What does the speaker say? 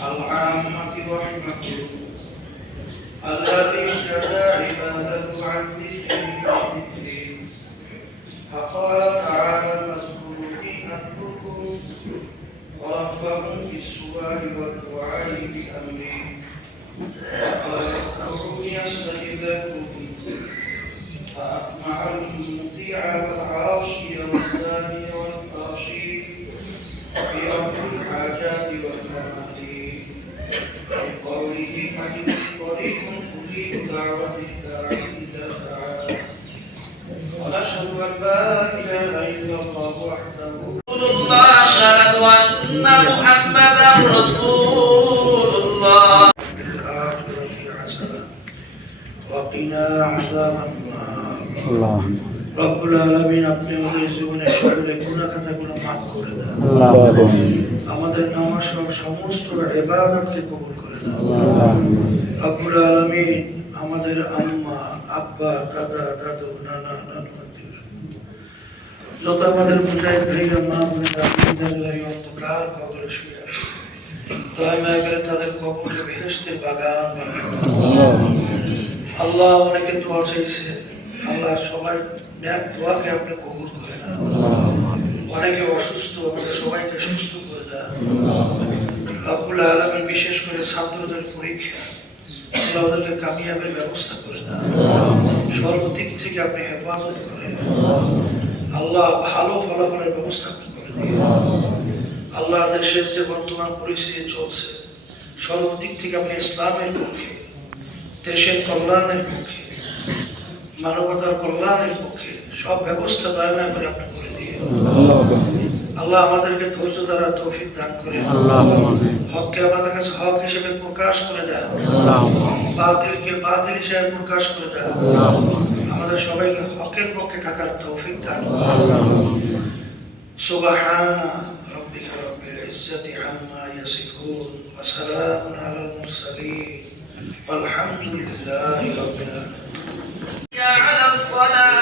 العامة رحمته الذي جزى عباده عن ذكره فقال تعالى فاذكروني أذكركم وربهم بالسؤال والدعاء بأمره وقال اذكروني أستجب لكم فأطمع المطيع والعاصي والزاني والطاشي في رب الحاجات والمآلي بقوله إني طريق أجيب دعوة الداعي إذا دعان ونشهد أن لا إله إلا الله وحده الله أشهد أن محمدا رسول الله في الآخرة حسنة وقنا عذاب النار রব্বুল আলামিন আপনি আমাদের জীবনের সকল গুনাহ খাতাগুলো মাফ করে দেন আমাদের নামাজ সহ সমস্ত ইবাদতকে কবুল করে দেন রব্বুল আলামিন আমাদের আম্মা আব্বা দাদা দাদু নানা নানাদের যত আমাদের মুজাহিদ ভাইরা মা বোনেরা আপনাদের অন্তকার কবরে শুয়ে আছে দয়া করে তাদের কবরে বেহেশতের বাগান বানান আল্লাহ অনেকে দোয়া চাইছে আল্লাহ সবার নেক দোয়াকে আপনি কবুল করে নেন অনেকে অসুস্থ আমাদের সবাইকে সুস্থ করে দেন রব্বুল আলামিন বিশেষ করে ছাত্রদের পরীক্ষা আল্লাহ ওদেরকে কামিয়াবের ব্যবস্থা করে দেন সর্বদিক থেকে আপনি হেফাজত করেন আল্লাহ ভালো ফলাফলের ব্যবস্থা করে দিন আল্লাহ দেশের যে বর্তমান পরিস্থিতি চলছে সর্বদিক থেকে আপনি ইসলামের পক্ষে দেশের কল্যাণের পক্ষে মানবতার কল্যাণের পক্ষে সব ব্যবস্থা দয়া করে আপনি করে দিয়ে আল্লাহ আমাদেরকে ধৈর্য দ্বারা তৌফিক দান করে হককে আমাদের কাছে হক হিসেবে প্রকাশ করে দেন বাতিলকে বাতিল হিসেবে প্রকাশ করে দেন আমাদের সবাইকে হকের পক্ষে থাকার তৌফিক দান সুবহানা রাব্বিকা রাব্বিল ইজ্জাতি আম্মা ইয়াসিফুন ওয়া সালামুন আলাল মুরসালিন والحمد لله رب العالمين على الصلاة